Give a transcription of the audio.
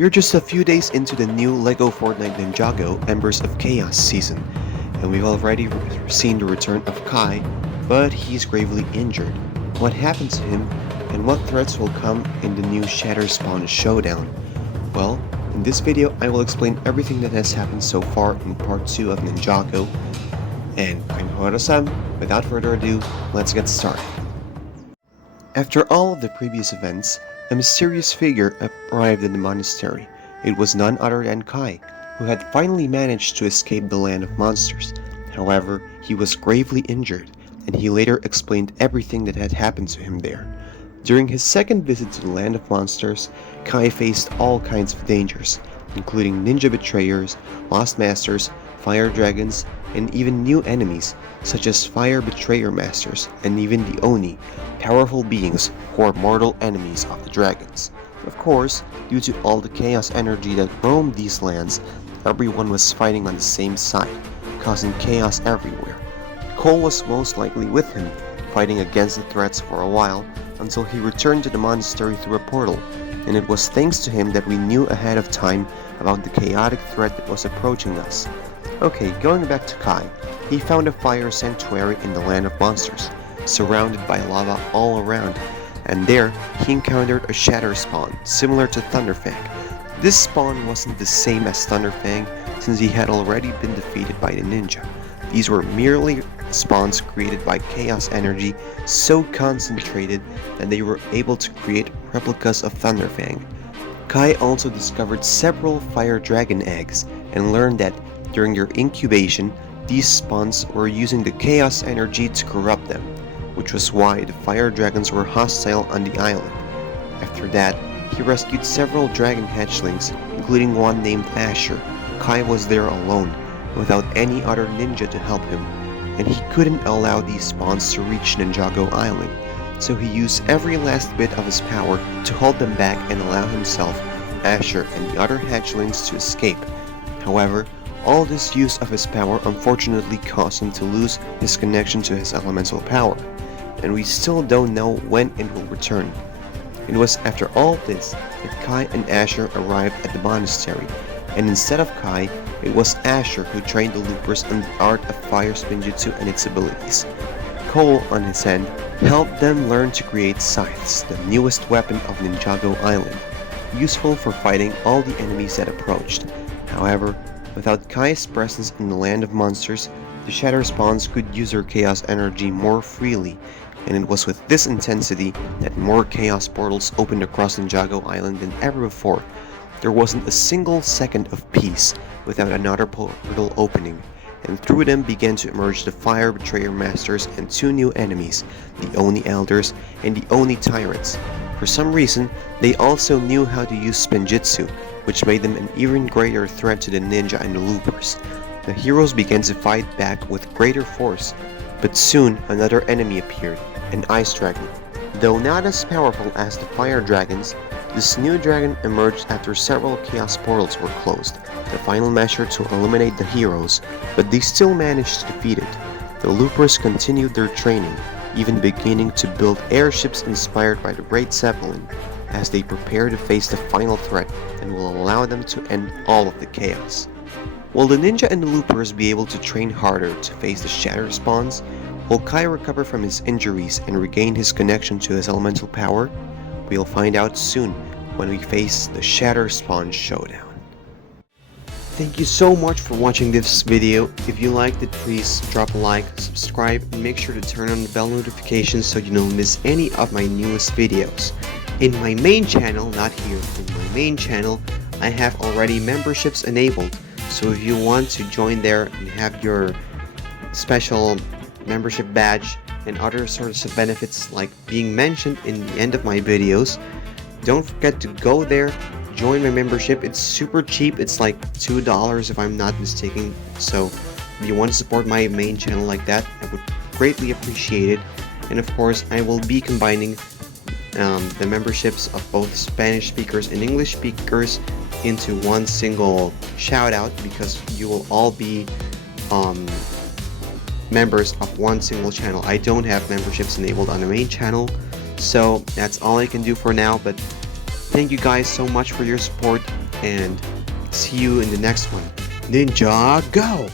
We're just a few days into the new LEGO Fortnite Ninjago Embers of Chaos season, and we've already seen the return of Kai, but he's gravely injured. What happened to him, and what threats will come in the new Shatter Spawn showdown? Well, in this video I will explain everything that has happened so far in part 2 of Ninjago, and I'm Jogarozam. Without further ado, let's get started. After all of the previous events, a mysterious figure arrived in the monastery. It was none other than Kai, who had finally managed to escape the land of monsters. However, he was gravely injured, and he later explained everything that had happened to him there. During his second visit to the land of monsters, Kai faced all kinds of dangers, including ninja betrayers, lost masters, fire dragons, and even new enemies, such as fire betrayer masters and even the Oni, powerful beings who are mortal enemies of the dragons. Of course, due to all the chaos energy that roamed these lands, everyone was fighting on the same side, causing chaos everywhere. Cole was most likely with him, fighting against the threats for a while, until he returned to the monastery through a portal, and it was thanks to him that we knew ahead of time about the chaotic threat that was approaching us. Okay, going back to Kai, he found a fire sanctuary in the land of monsters, surrounded by lava all around, and there he encountered a shatter spawn similar to Thunderfang. This spawn wasn't the same as Thunderfang since he had already been defeated by the ninja. These were merely spawns created by chaos energy so concentrated that they were able to create replicas of Thunderfang. Kai also discovered several fire dragon eggs and learned that during their incubation, these spawns were using the chaos energy to corrupt them, which was why the fire dragons were hostile on the island. After that, he rescued several dragon hatchlings, including one named Asher. Kai was there alone, without any other ninja to help him, and he couldn't allow these spawns to reach Ninjago Island, so he used every last bit of his power to hold them back and allow himself, Asher, and the other hatchlings to escape. However, all this use of his power unfortunately caused him to lose his connection to his elemental power, and we still don't know when it will return. It was after all this that Kai and Asher arrived at the monastery, and instead of Kai, it was Asher who trained the loopers in the art of fire spinjitzu and its abilities. Cole, on his end, helped them learn to create scythes, the newest weapon of Ninjago Island, useful for fighting all the enemies that approached. However, without Kai's presence in the land of monsters, the shatter spawns could use their chaos energy more freely, and it was with this intensity that more chaos portals opened across Ninjago Island than ever before. There wasn't a single second of peace without another portal opening, and through them began to emerge the fire betrayer masters and two new enemies, the Oni elders and the Oni tyrants. For some reason, they also knew how to use spinjitzu, which made them an even greater threat to the ninja and the loopers. The heroes began to fight back with greater force, but soon another enemy appeared, an ice dragon. Though not as powerful as the fire dragons, this new dragon emerged after several chaos portals were closed, the final measure to eliminate the heroes, but they still managed to defeat it. The loopers continued their training, even beginning to build airships inspired by the Great Zeppelin, as they prepare to face the final threat and will allow them to end all of the chaos. Will the ninja and the loopers be able to train harder to face the shatter spawns? Will Kai recover from his injuries and regain his connection to his elemental power? We'll find out soon when we face the Shatter Spawn showdown. Thank you so much for watching this video. If you liked it, please drop a like, subscribe, and make sure to turn on the bell notifications so you don't miss any of my newest videos. In my main channel, not here, in my main channel, I have already memberships enabled. So if you want to join there and have your special membership badge and other sorts of benefits like being mentioned in the end of my videos, don't forget to go there, join my membership. It's super cheap. It's like $2 if I'm not mistaken. So if you want to support my main channel like that, I would greatly appreciate it. And of course, I will be combining the memberships of both Spanish speakers and English speakers into one single shout out, because you will all be members of one single channel. I don't have memberships enabled on the main channel, so that's all I can do for now, but thank you guys so much for your support. and see you in the next one. Ninjago!